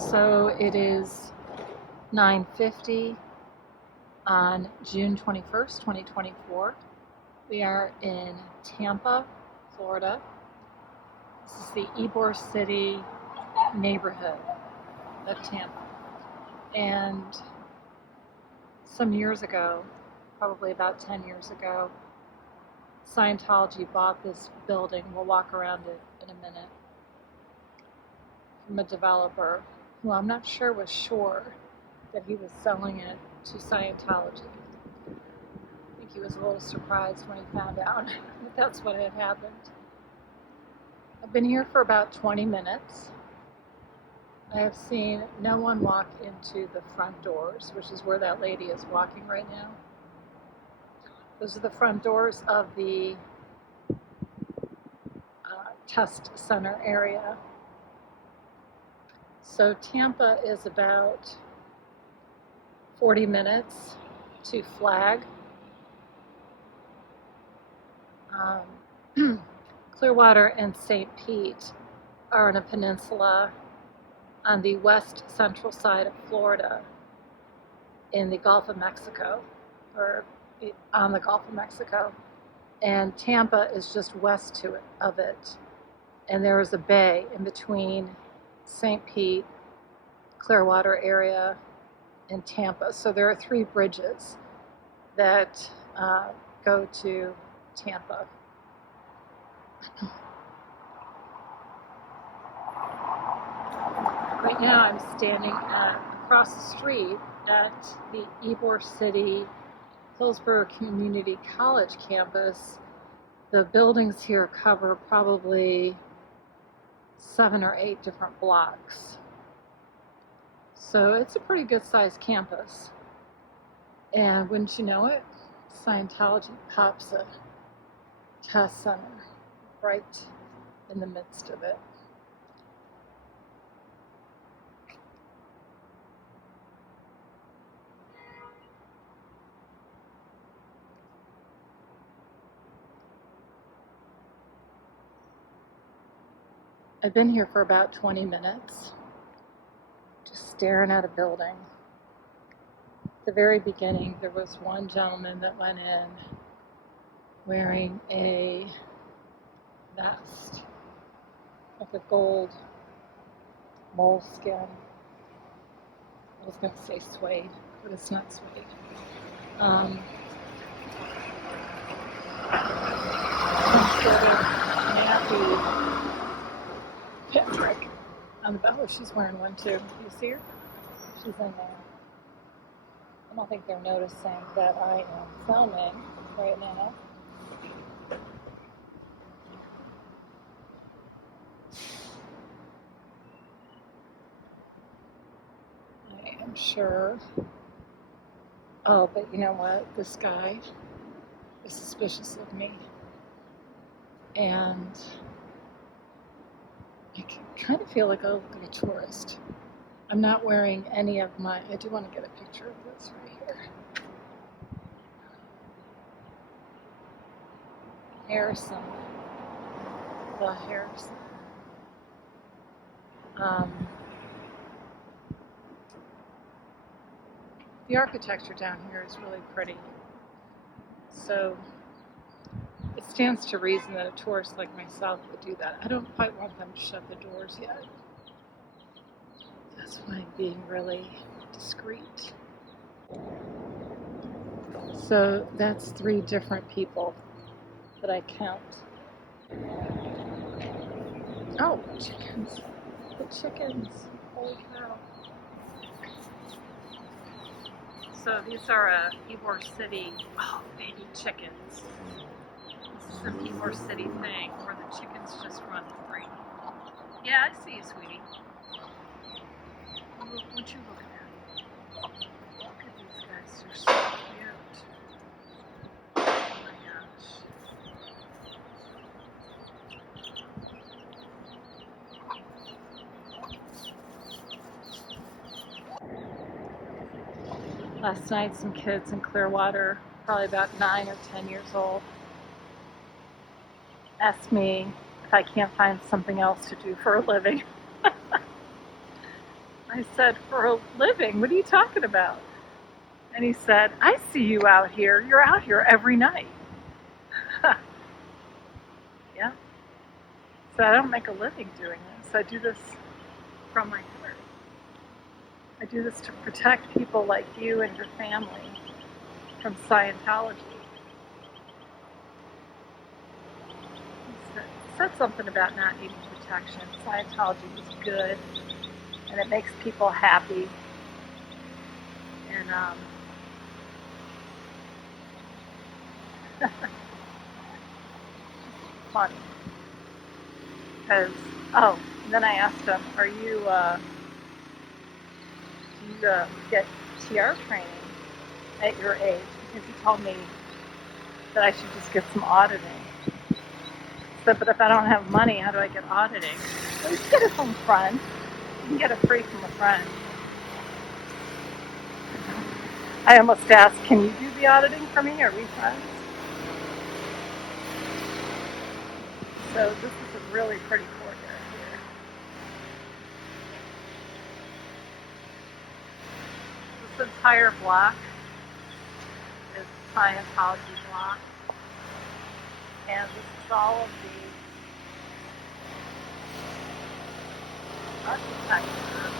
So it is 9:50 on June 21st, 2024. We are in Tampa, Florida. This is the Ybor City neighborhood of Tampa. And some years ago, probably about 10 years ago, Scientology bought this building. We'll walk around it in a minute. From a developer who I'm not sure was sure that he was selling it to Scientology. I think he was a little surprised when he found out that that's what had happened. I've been here for about 20 minutes. I have seen no one walk into the front doors, which is where that lady is walking right now. Those are the front doors of the test center area. So Tampa is about 40 minutes to Flag. Clearwater and St. Pete are on a peninsula on the west central side of Florida in the Gulf of Mexico, or on the Gulf of Mexico. And Tampa is just west of it. And there is a bay in between St. Pete, Clearwater area, and Tampa. So there are 3 bridges that go to Tampa. Right now I'm standing across the street at the Ybor City Hillsborough Community College campus. The buildings here cover probably 7 or 8 different blocks. So it's a pretty good sized campus. And wouldn't you know it, Scientology pops a test center right in the midst of it. I've been here for about 20 minutes, just staring at a building. At the very beginning, there was one gentleman that went in wearing a vest, like a gold moleskin. I was going to say suede, but it's not suede. Some sort of nappy Patrick on the belly. She's wearing one too. You see her? She's in there. I don't think they're noticing that I am filming right now. I am sure. Oh, but you know what? This guy is suspicious of me. And I kind of feel like I look like a tourist. I'm not wearing any of my, I do want to get a picture of this right here. Harrison. The Harrison. The architecture down here is really pretty. So it stands to reason that a tourist like myself would do that. I don't quite want them to shut the doors yet. That's why I'm being really discreet. So that's 3 different people that I count. Oh, chickens. The chickens. Holy cow. So these are Ybor City baby chickens. This is an Ybor City thing where the chickens just run free. Yeah, I see you, sweetie. What you looking at? Look at these guys, they're so cute. Oh my gosh. Last night, some kids in Clearwater, probably about 9 or 10 years old, asked me if I can't find something else to do for a living. I said, for a living? What are you talking about? And he said, I see you out here. You're out here every night. Yeah. So I don't make a living doing this. I do this from my heart. I do this to protect people like you and your family from Scientology. He said something about not needing protection. Scientology is good, and it makes people happy. And funny. Because, oh, and then I asked him, do you get TR training at your age? Because he told me that I should just get some auditing. I said, but if I don't have money, how do I get auditing? Well, you can get it from a friend. You can get it free from a friend. I almost asked, can you do the auditing for me? Are we friends? So this is a really pretty courtyard here. This entire block is Scientology block. And this is all of the architecture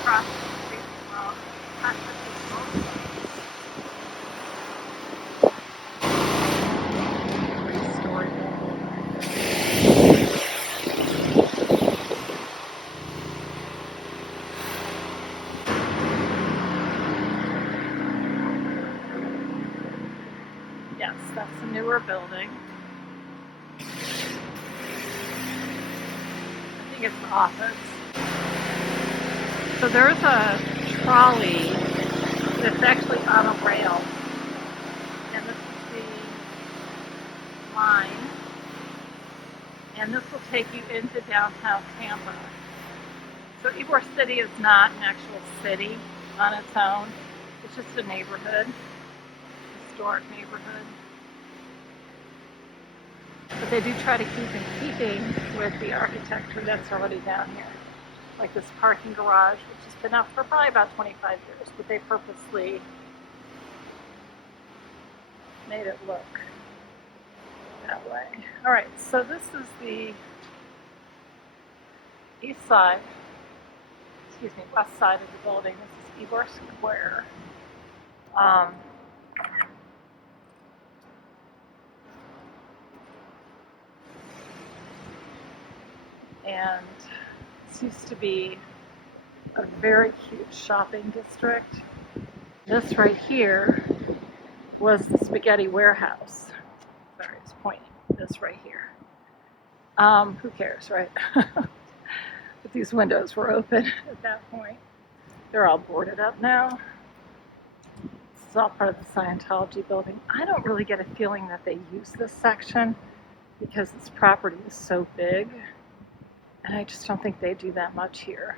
across the street from Tampa. Three-story building. Yes, that's a newer building. I think it's an office. So there's a trolley that's actually on a rail. And this is the line. And this will take you into downtown Tampa. So Ybor City is not an actual city on its own. It's just a neighborhood, historic neighborhood. But they do try to keep in keeping with the architecture that's already down here. Like this parking garage, which has been up for probably about 25 years, but they purposely made it look that way. All right, so this is the east side, west side of the building. This is Ybor Square. And this used to be a very cute shopping district. This right here was the spaghetti warehouse. Sorry, it's pointing. This right here. Who cares, right? But these windows were open at that point. They're all boarded up now. This is all part of the Scientology building. I don't really get a feeling that they use this section because this property is so big. And I just don't think they do that much here.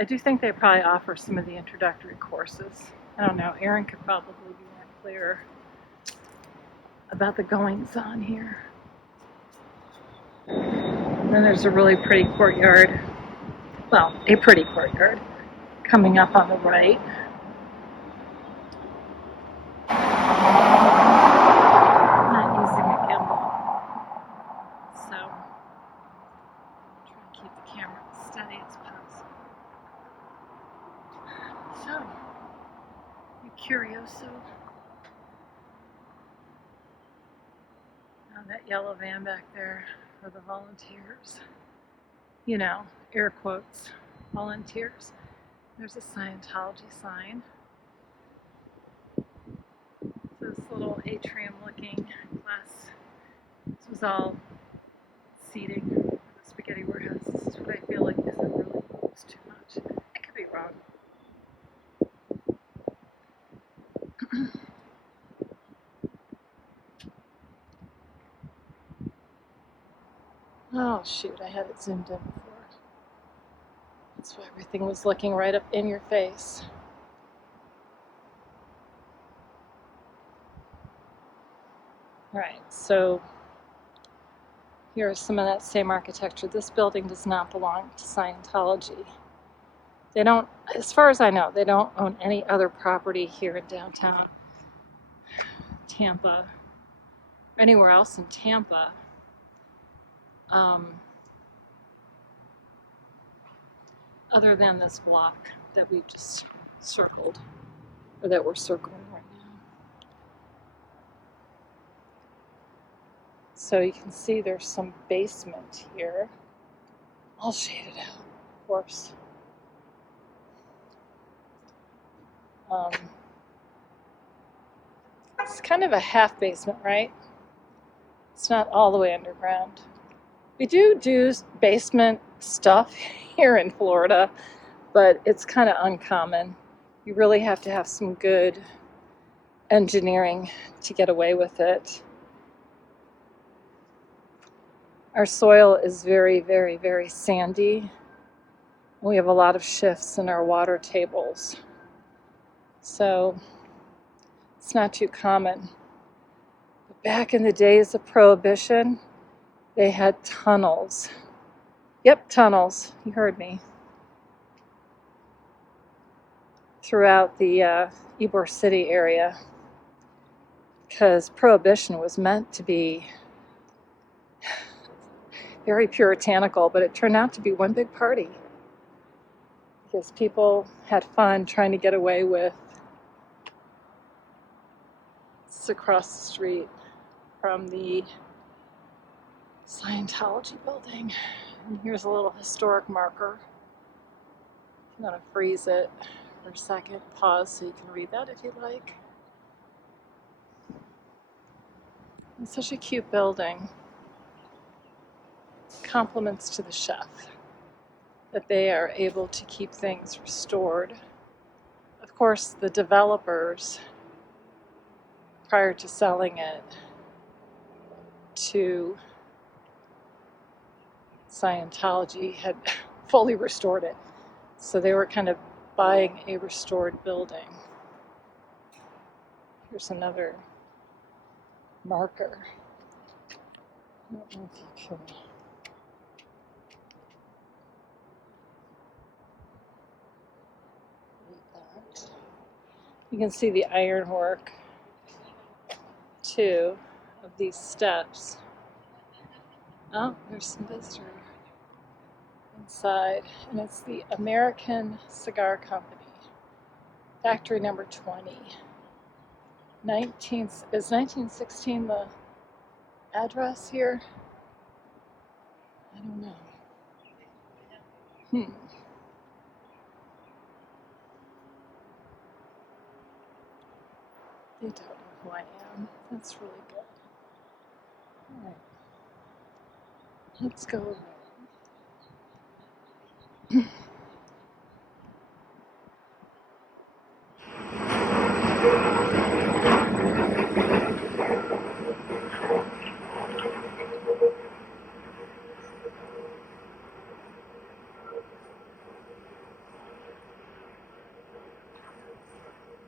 I do think they probably offer some of the introductory courses. I don't know, Aaron could probably be more clear about the goings on here. And then there's a really pretty courtyard, well, a pretty courtyard coming up on the right. I'm not using a gimbal, so I'm trying to keep the camera as steady as possible. So, you curioso? Now that yellow van back there are the volunteers. You know, air quotes, volunteers. There's a Scientology sign. This little atrium looking class. This was all seating for the spaghetti warehouse. This is what I feel like isn't really used too much. I could be wrong. Oh shoot, I had it zoomed in before. That's why everything was looking right up in your face. Alright, so Here's some of that same architecture. This building does not belong to Scientology. They don't, as far as I know, they don't own any other property here in downtown Tampa, or anywhere else in Tampa. Other than this block that we've just circled, or that we're circling right now. So you can see there's some basement here, all shaded out, of course. It's kind of a half basement, right? It's not all the way underground. We do basement stuff here in Florida, but it's kind of uncommon. You really have to have some good engineering to get away with it. Our soil is very, very, very sandy. We have a lot of shifts in our water tables. So it's not too common. But back in the days of Prohibition, they had tunnels. Yep, tunnels. You heard me. Throughout the Ybor City area. Because Prohibition was meant to be very puritanical, but it turned out to be one big party. Because people had fun trying to get away with. This is across the street from the Scientology building. And here's a little historic marker. I'm going to freeze it for a second, pause so you can read that if you'd like. It's such a cute building. Compliments to the chef that they are able to keep things restored. Of course, the developers, prior to selling it to Scientology, had fully restored it. So they were kind of buying a restored building. Here's another marker. I don't know if you can. You can see the ironwork, too, of these steps. Oh, there's some visitor inside, and it's the American Cigar Company, factory number 20. Is 1916 the address here? I don't know. They don't know who I am. That's really good. All right. Let's go.